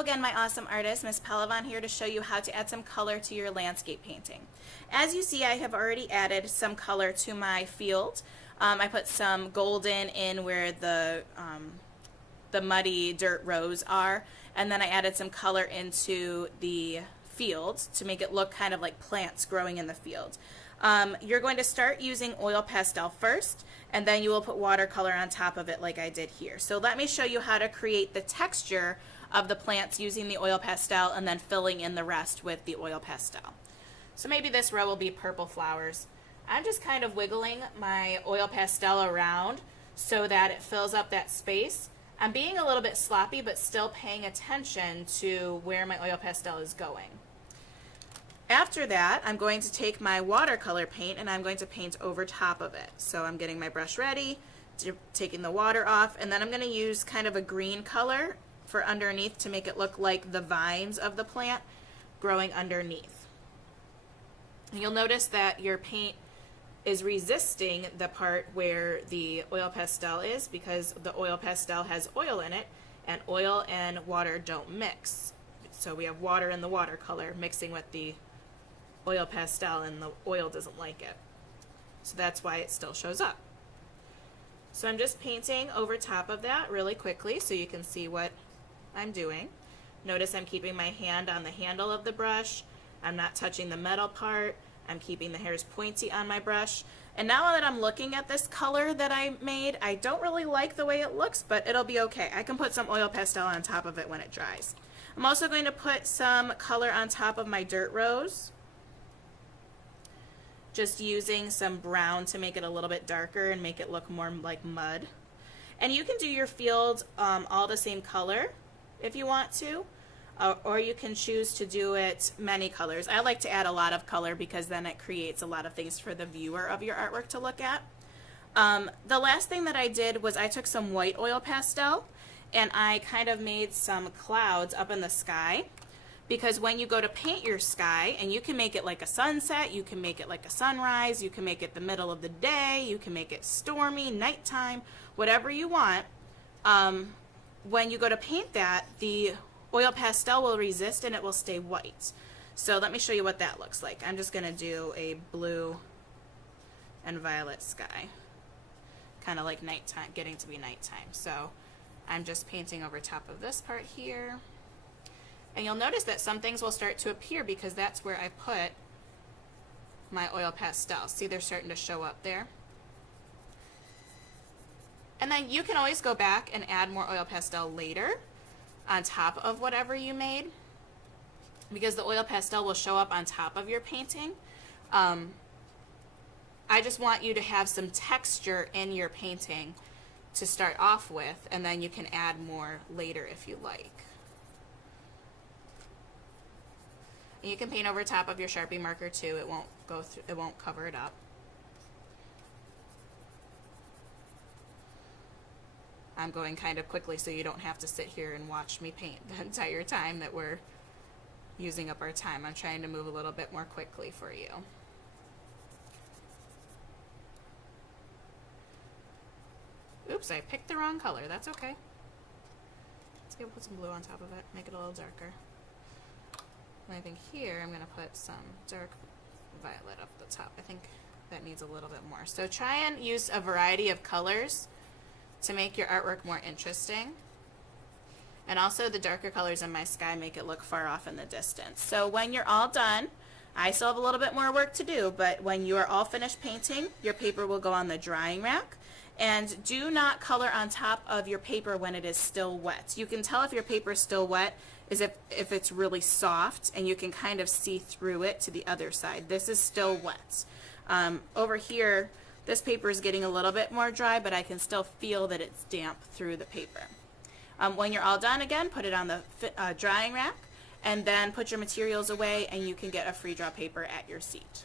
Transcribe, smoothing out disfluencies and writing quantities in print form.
Hello again, my awesome artist, Miss Palavan here to show you how to add some color to your landscape painting. As you see, I have already added some color to my field. I put some golden in where the muddy dirt rows are, and then I added some color into the field to make it look kind of like plants growing in the field. You're going to start using oil pastel first, and then you will put watercolor on top of it like I did here. So let me show you how to create the texture of the plants using the oil pastel and then filling in the rest with the oil pastel. So maybe this row will be purple flowers. I'm just kind of wiggling my oil pastel around so that it fills up that space. I'm being a little bit sloppy but still paying attention to where my oil pastel is going. After that, I'm going to take my watercolor paint and I'm going to paint over top of it. So I'm getting my brush ready, taking the water off, and then I'm going to use kind of a green color for underneath to make it look like the vines of the plant growing underneath. And you'll notice that your paint is resisting the part where the oil pastel is because the oil pastel has oil in it, and oil and water don't mix. So we have water in the watercolor mixing with the oil pastel, and the oil doesn't like it. So that's why it still shows up. So I'm just painting over top of that really quickly so you can see what I'm doing. Notice I'm keeping my hand on the handle of the brush. I'm not touching the metal part. I'm keeping the hairs pointy on my brush. And now that I'm looking at this color that I made, I don't really like the way it looks, but it'll be okay. I can put some oil pastel on top of it when it dries. I'm also going to put some color on top of my dirt rows, just using some brown to make it a little bit darker and make it look more like mud. And you can do your field all the same color if you want to, or you can choose to do it many colors. I like to add a lot of color because then it creates a lot of things for the viewer of your artwork to look at. The last thing that I did was I took some white oil pastel and I kind of made some clouds up in the sky, because when you go to paint your sky, and you can make it like a sunset, you can make it like a sunrise, you can make it the middle of the day, you can make it stormy, nighttime, whatever you want. When you go to paint that, the oil pastel will resist and it will stay white. So let me show you what that looks like. I'm just going to do a blue and violet sky, kind of like nighttime, getting to be nighttime. So I'm just painting over top of this part here. And you'll notice that some things will start to appear because that's where I put my oil pastel. See, they're starting to show up there. And then you can always go back and add more oil pastel later on top of whatever you made, because the oil pastel will show up on top of your painting. I just want you to have some texture in your painting to start off with, and then you can add more later if you like. And you can paint over top of your Sharpie marker too. It won't go through, it won't cover it up. I'm going kind of quickly so you don't have to sit here and watch me paint the entire time that we're using up our time. I'm trying to move a little bit more quickly for you. Oops, I picked the wrong color. That's okay. Let's go put some blue on top of it, make it a little darker. And I think here I'm going to put some dark violet up the top. I think that needs a little bit more. So try and use a variety of colors to make your artwork more interesting. And also the darker colors in my sky make it look far off in the distance. So when you're all done, I still have a little bit more work to do, but when you are all finished painting, your paper will go on the drying rack. And do not color on top of your paper when it is still wet. You can tell if your paper is still wet is if it's really soft, and you can kind of see through it to the other side. This is still wet. Over here, this paper is getting a little bit more dry, but I can still feel that it's damp through the paper. When you're all done, again, put it on the drying rack, and then put your materials away, and you can get a free draw paper at your seat.